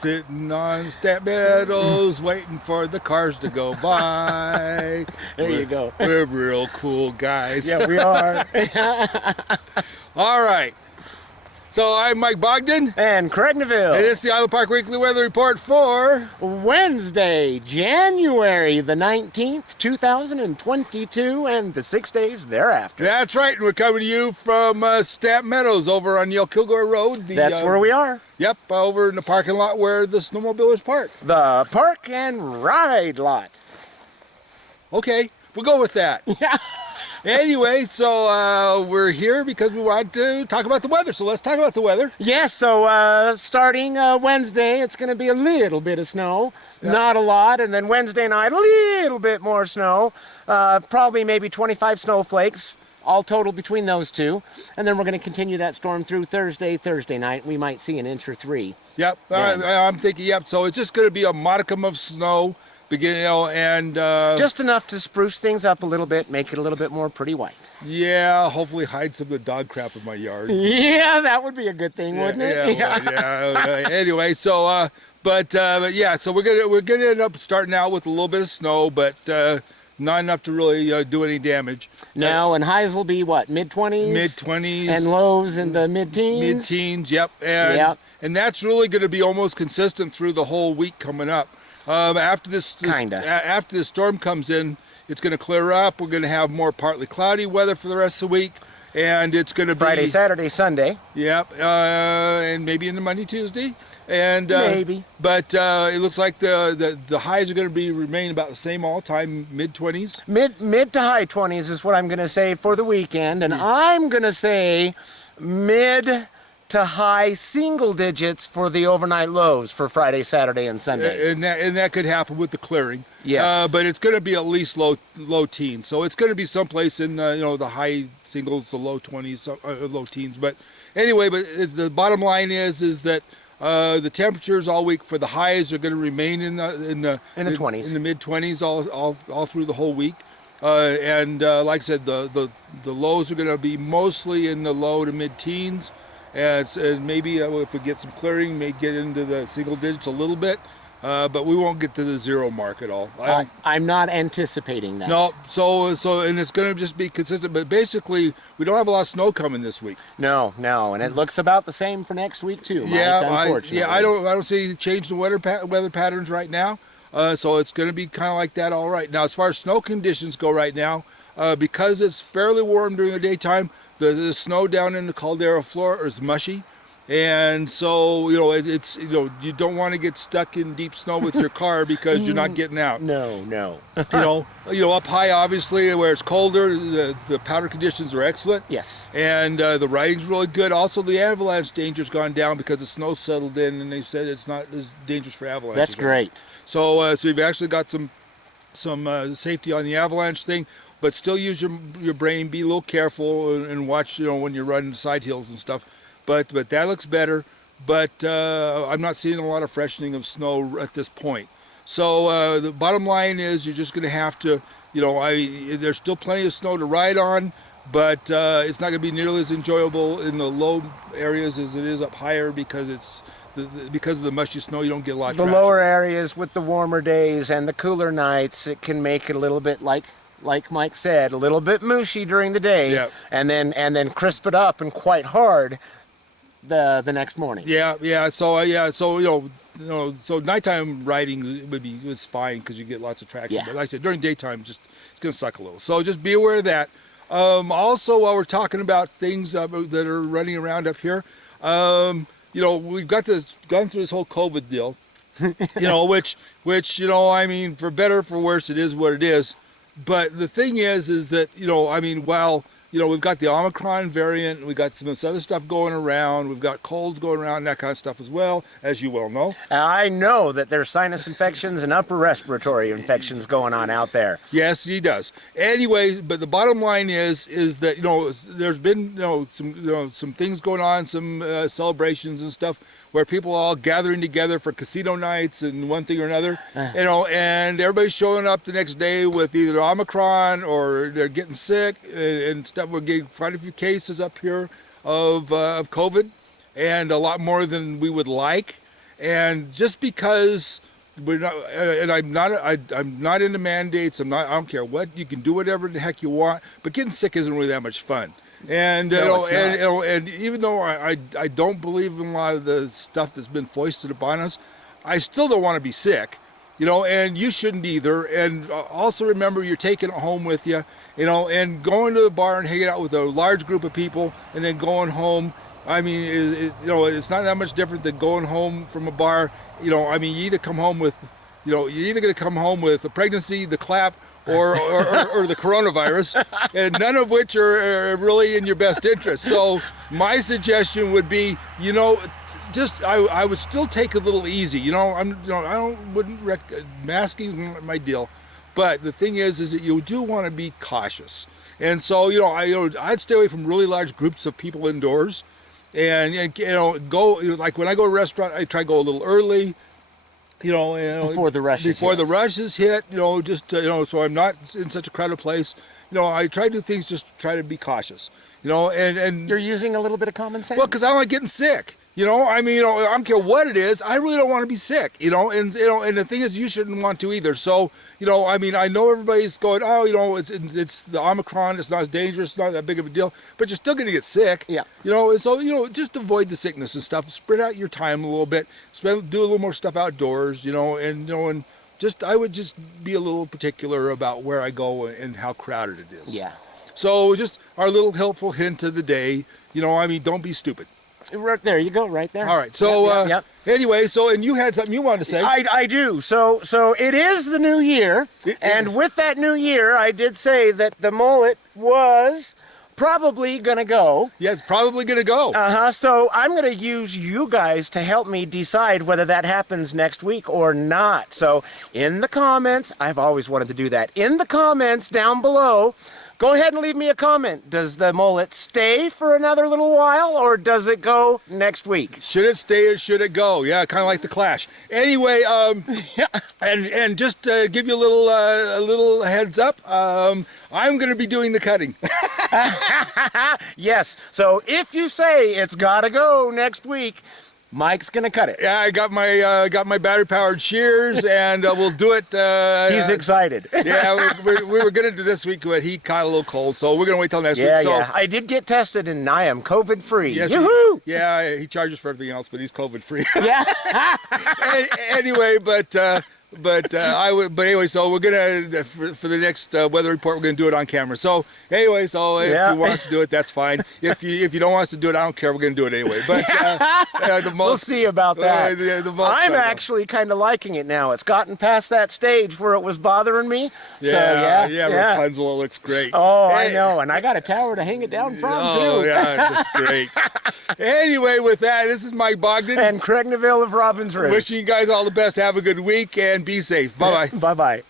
Sitting on step meadows, waiting for the cars to go by. There you go. We're real cool guys. Yeah, we are. All right. So I'm Mike Bogden. And Craig Neville. And it's the Island Park Weekly Weather Report for Wednesday, January the 19th, 2022, and the 6 days thereafter. That's right. And we're coming to you from Stamp Meadows over on Yale Kilgore Road. That's where we are. Yep, over in the parking lot where the snowmobilers park. The park and ride lot. Okay, we'll go with that. Yeah. Anyway, so we're here because we want to talk about the weather. So let's talk about the weather. Yes, so starting Wednesday, it's going to be a little bit of snow. Yeah. Not a lot. And then Wednesday night, a little bit more snow. Probably maybe 25 snowflakes, all total between those two. And then we're going to continue that storm through Thursday night. We might see an inch or three. Yep, I'm thinking, yep. So it's just going to be a modicum of snow. And just enough to spruce things up a little bit, make it a little bit more pretty white. Yeah, hopefully hide some of the dog crap in my yard. Yeah, that would be a good thing, wouldn't it? Yeah. Anyway, so but yeah, so we're gonna end up starting out with a little bit of snow, but not enough to really do any damage. No, and highs will be what, mid-20s? Mid-20s. And lows in the mid-teens? Mid-teens, yep. And that's really going to be almost consistent through the whole week coming up. After this storm comes in, it's going to clear up. We're going to have more partly cloudy weather for the rest of the week, and it's going to be Friday, Saturday, Sunday. Yep, and maybe into Monday, Tuesday, and maybe. But it looks like the highs are going to remain about the same all time, mid-20s. Mid to high 20s is what I'm going to say for the weekend, and I'm going to say mid to high single digits for the overnight lows for Friday, Saturday, and Sunday. And that could happen with the clearing. Yes. But it's going to be at least low teens. So it's going to be someplace in the high singles, the low 20s, low teens. But anyway, the bottom line is that the temperatures all week for the highs are going to remain in the 20s, in the mid 20s all through the whole week. And like I said, the lows are going to be mostly in the low to mid teens. And maybe if we get some clearing, may get into the single digits a little bit, but we won't get to the zero mark at all. I'm not anticipating that. No, so and it's going to just be consistent. But basically, we don't have a lot of snow coming this week. No, and it looks about the same for next week too, Mike, unfortunately. I don't see any change in weather patterns right now. So it's going to be kind of like that all right. Now, as far as snow conditions go right now, because it's fairly warm during the daytime, the snow down in the caldera floor is mushy, and so it's you don't want to get stuck in deep snow with your car because you're not getting out. No. Up high, obviously, where it's colder, the powder conditions are excellent. Yes. And the riding's really good. Also, the avalanche danger's gone down because the snow settled in, and they said it's not as dangerous for avalanches. That's great. So you've actually got some safety on the avalanche thing. But still use your brain, be a little careful, and watch, when you're running side hills and stuff. But that looks better. But I'm not seeing a lot of freshening of snow at this point. So the bottom line is you're just going to have to, there's still plenty of snow to ride on, but it's not going to be nearly as enjoyable in the low areas as it is up higher because because of the mushy snow, you don't get a lot of traction. The lower areas with the warmer days and the cooler nights, it can make it a little bit like Mike said, a little bit mushy during the day, yeah. and then crisp it up and quite hard the next morning. Yeah. So so nighttime riding is fine because you get lots of traction. Yeah. But like I said, during daytime, it's going to suck a little. So just be aware of that. Also, while we're talking about things that are running around up here, we've gone through this whole COVID deal, which for better or for worse, it is what it is. But the thing is that, while, we've got the Omicron variant, we've got some of this other stuff going around, we've got colds going around, and that kind of stuff as well, as you well know. I know that there's sinus infections and upper respiratory infections going on out there. Yes, he does. Anyway, but the bottom line is that, there's been, some things going on, some celebrations and stuff where people are all gathering together for casino nights and one thing or another, and everybody's showing up the next day with either Omicron or they're getting sick and stuff. We're getting quite a few cases up here of COVID, and a lot more than we would like. And just because we're not, and I'm not into mandates. I don't care what, you can do whatever the heck you want, but getting sick isn't really that much fun. And No, it's not. and even though I don't believe in a lot of the stuff that's been foisted upon us, I still don't want to be sick, and you shouldn't either. And also remember, you're taking it home with you, and going to the bar and hanging out with a large group of people and then going home. I mean, it's not that much different than going home from a bar. I mean, you either come home with, you're either going to come home with the pregnancy, the clap, or the coronavirus, and none of which are really in your best interest. So my suggestion would be, I would still take it a little easy. Masking is not my deal, but the thing is that you do want to be cautious. And so, I'd stay away from really large groups of people indoors, and go, like when I go to a restaurant, I try to go a little early. Before the rush the rushes hit, so I'm not in such a crowded place. I try to do things just to try to be cautious, and You're using a little bit of common sense. well, because I don't like getting sick. I don't care what it is. I really don't want to be sick. And the thing is, you shouldn't want to either. So, I know everybody's going, oh, it's the Omicron. It's not as dangerous. It's not that big of a deal. But you're still going to get sick. Yeah. And so, just avoid the sickness and stuff. Spread out your time a little bit. Do a little more stuff outdoors. And just I would just be a little particular about where I go and how crowded it is. Yeah. So, just our little helpful hint of the day. Don't be stupid. Right there you go, right there. All right. So Yep. Anyway, and you had something you wanted to say. I do. So it is the new year, and with that new year, I did say that the mullet was probably gonna go. Yeah, it's probably gonna go. So I'm gonna use you guys to help me decide whether that happens next week or not. So in the comments, I've always wanted to do that. In the comments down below, go ahead and leave me a comment. Does the mullet stay for another little while, or does it go next week? Should it stay or should it go? Yeah, kind of like the Clash. Anyway, and just to give you a little heads up, I'm going to be doing the cutting. Yes. So if you say it's got to go next week, Mike's gonna cut it. Yeah, I got my battery-powered shears, and we'll do it. He's excited. Yeah, we were gonna do this week, but he caught a little cold, so we're gonna wait till next week. So, Yeah. I did get tested, and I am COVID-free. Yes, Yoo-hoo! he charges for everything else, but he's COVID-free. Yeah. Anyway, but anyway, so we're gonna for the next weather report, we're gonna do it on camera. So anyway, if you want us to do it, that's fine. If you don't want us to do it, I don't care. We're gonna do it anyway. But We'll see about that. I'm gotta go. actually kind of liking it now. It's gotten past that stage where it was bothering me. Yeah, So, yeah. Rapunzel looks great. Oh, I know, and I got a tower to hang it down from Oh too. yeah, that's great. Anyway, with that, this is Mike Bogden And Craig Neville of Robin's Roost. wishing you guys all the best. Have a good week and be safe. Bye bye. Bye bye.